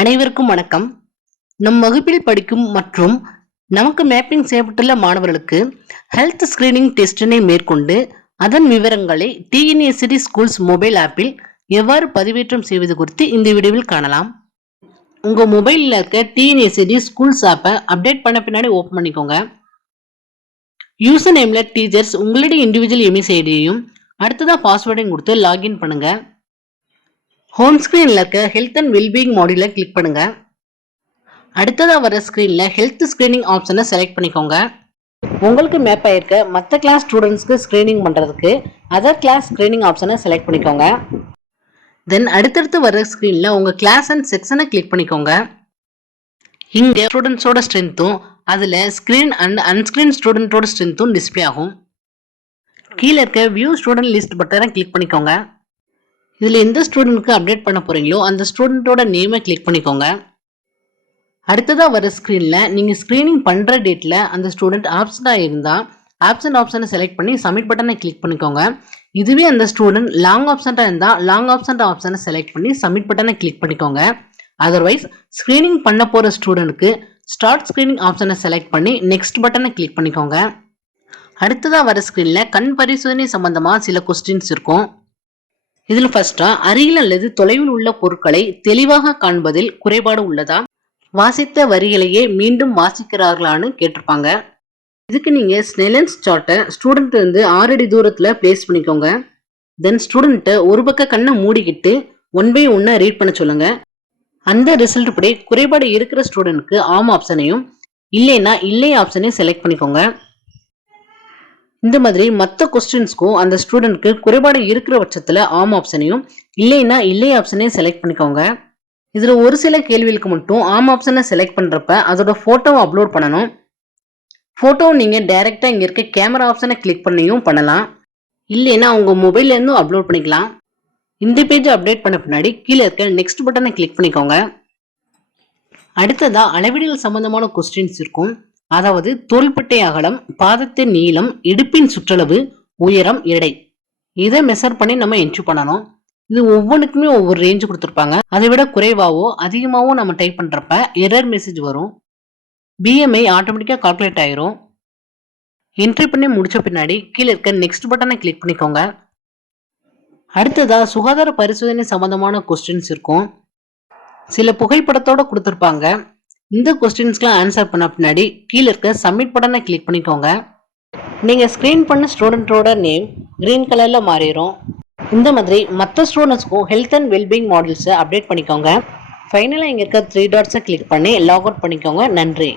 அனைவருக்கும் வணக்கம். நம் வகுப்பில் படிக்கும் மற்றும் நமக்கு மேப்பிங் செய்யப்பட்டுள்ள மாணவர்களுக்கு ஹெல்த் ஸ்கிரீனிங் டெஸ்டினை மேற்கொண்டு அதன் விவரங்களை டிஎன்எஸ்டி ஸ்கூல்ஸ் மொபைல் ஆப்பில் எவ்வாறு பதிவேற்றம் செய்வது குறித்து இந்த வீடியோவில் காணலாம். உங்க மொபைலில் இருக்க டிஎன்எஸ்டி ஸ்கூல்ஸ் ஆப்பை அப்டேட் பண்ண பின்னாடி ஓப்பன் பண்ணிக்கோங்க. யூசர் நேம்ல டீச்சர்ஸ் உங்களுடைய இண்டிவிஜுவல் எம்இஸ் ஐடியையும் அடுத்ததான் பாஸ்வேர்டையும் கொடுத்து லாகின் பண்ணுங்க. ஹோம் ஸ்கிரீன்ல இருக்க ஹெல்த் அண்ட் வெல்பீயிங் மாடியூல கிளிக் பண்ணுங்க. அடுத்ததா வர ஸ்கிரீன்ல ஹெல்த் ஸ்கிரீனிங் ஆப்ஷனை செலக்ட் பண்ணிக்கோங்க. உங்களுக்கு மேப் ஆயிருக்க மற்ற கிளாஸ் ஸ்டூடெண்ட்ஸ்க்கு ஸ்கிரீனிங் பண்றதுக்கு அதர் கிளாஸ் ஸ்கிரீனிங் ஆப்ஷனை செலக்ட் பண்ணிக்கோங்க. தென் அடுத்தடுத்து வர ஸ்கிரீன்ல உங்க கிளாஸ் அண்ட் செக்ஷனை கிளிக் பண்ணிக்கோங்க. இங்க ஸ்டூடெண்ட்ஸோட ஸ்ட்ரென்த்தும் அதுல ஸ்கிரீன் அண்ட் அன்ஸ்கிரீன் ஸ்டூடெண்டோட ஸ்ட்ரென்த்தும் டிஸ்பிளே ஆகும். கீழே இருக்க வியூ ஸ்டூடெண்ட் லிஸ்ட் பட்டனை கிளிக் பண்ணிக்கோங்க. இதில் எந்த ஸ்டூடெண்ட்க்கு அப்டேட் பண்ண போறீங்களோ அந்த ஸ்டூடெண்ட்டோட நேமை கிளிக் பண்ணிக்கோங்க. அடுத்ததாக வர ஸ்க்ரீனில் நீங்கள் ஸ்க்ரீனிங் பண்ணுற டேட்டில் அந்த ஸ்டூடெண்ட் ஆப்சண்டாக இருந்தால் ஆப்சண்ட் ஆப்ஷனை செலக்ட் பண்ணி சப்மிட் பட்டனை கிளிக் பண்ணிக்கோங்க. இதுவே அந்த ஸ்டூடெண்ட் லாங் ஆப்சண்டாக இருந்தால் லாங் ஆப்சண்ட் ஆப்ஷனை செலக்ட் பண்ணி சப்மிட் பட்டனை கிளிக் பண்ணிக்கோங்க. அதர்வைஸ் ஸ்க்ரீனிங் பண்ண போகிற ஸ்டூடெண்ட்க்கு ஸ்டார்ட் ஸ்க்ரீனிங் ஆப்ஷனை செலக்ட் பண்ணி நெக்ஸ்ட் பட்டனை கிளிக் பண்ணிக்கோங்க. அடுத்ததாக வர ஸ்க்ரீனில் கண் பரிசோதனை சம்பந்தமாக சில கொஸ்டின்ஸ் இருக்கும். இதில் ஃபர்ஸ்டா அருகில் அல்லது தொலைவில் உள்ள பொருட்களை தெளிவாக காண்பதில் குறைபாடு உள்ளதா, வாசித்த வரிகளையே மீண்டும் வாசிக்கிறார்களான்னு கேட்டிருப்பாங்க. இதுக்கு நீங்க ஸ்னெல்லன்ஸ் சார்ட்டை ஸ்டூடெண்ட் இருந்து 6 அடி தூரத்துல பிளேஸ் பண்ணிக்கோங்க. தென் ஸ்டூடெண்ட்டை ஒரு பக்க கண்ணை மூடிக்கிட்டு 1 by 1 ரீட் பண்ண சொல்லுங்க. அந்த ரிசல்ட் படி குறைபாடு இருக்கிற ஸ்டூடெண்ட்க்கு ஆம் ஆப்ஷனையும் இல்லைன்னா இல்லை ஆப்ஷனையும் செலக்ட் பண்ணிக்கோங்க. இந்த மாதிரி மற்ற கொஸ்டின்ஸ்க்கும் அந்த ஸ்டூடெண்ட்க்கு குறைபாடு இருக்கிற பட்சத்தில் ஆம் ஆப்ஷனையும் இல்லைன்னா இல்லை ஆப்ஷனையும் செலக்ட் பண்ணிக்கோங்க. இதில் ஒரு சில கேள்விகளுக்கு மட்டும் ஆம் ஆப்ஷனை செலக்ட் பண்ணுறப்ப அதோட ஃபோட்டோவை அப்லோட் பண்ணணும். ஃபோட்டோவை நீங்கள் டைரெக்டாக இங்கே இருக்க கேமரா ஆப்ஷனை கிளிக் பண்ணியும் பண்ணலாம், இல்லைன்னா உங்கள் மொபைல்லேருந்தும் அப்லோட் பண்ணிக்கலாம். இந்த பேஜை அப்டேட் பண்ண பின்னாடி கீழே இருக்க நெக்ஸ்ட் பட்டனை கிளிக் பண்ணிக்கோங்க. அடுத்ததாக அளவீடுகள் சம்பந்தமான கொஸ்டின்ஸ் இருக்கும். அதாவது தோள்பட்டை அகலம், பாதத்தின் நீளம், இடுப்பின் சுற்றளவு, உயரம், எடை, இதை மெஷர் பண்ணி நம்ம என்ட்ரி பண்ணணும். இது ஒவ்வொன்றுக்குமே ஒவ்வொரு ரேஞ்ச் கொடுத்துருப்பாங்க. அதை விட குறைவாவோ அதிகமாகவோ நம்ம டைப் பண்றப்ப எரர் மெசேஜ் வரும். பிஎம்ஐ ஆட்டோமேட்டிக்காக கால்குலேட் ஆயிரும். என்ட்ரி பண்ணி முடிச்ச பின்னாடி கீழே இருக்க நெக்ஸ்ட் பட்டனை கிளிக் பண்ணிக்கோங்க. அடுத்ததா சுகாதார பரிசோதனை சம்பந்தமான கொஸ்டின்ஸ் இருக்கும். சில புகைப்படத்தோட கொடுத்துருப்பாங்க. இந்த கொஸ்டின்ஸ்க்குலாம் ஆன்சர் பண்ண பின்னாடி கீழே இருக்க சப்மிட் பட்டனை கிளிக் பண்ணிக்கோங்க. நீங்கள் ஸ்க்ரீன் பண்ண ஸ்டூடெண்ட்டோட நேம் கிரீன் கலரில் மாறிடும். இந்த மாதிரி மற்ற ஸ்டூடெண்ட்ஸ்க்கும் ஹெல்த் அண்ட் வெல்பீயிங் மாடல்ஸை அப்டேட் பண்ணிக்கோங்க. ஃபைனலாக இங்கே இருக்க 3 டாட்ஸை கிளிக் பண்ணி லாக் அவுட் பண்ணிக்கோங்க. நன்றி.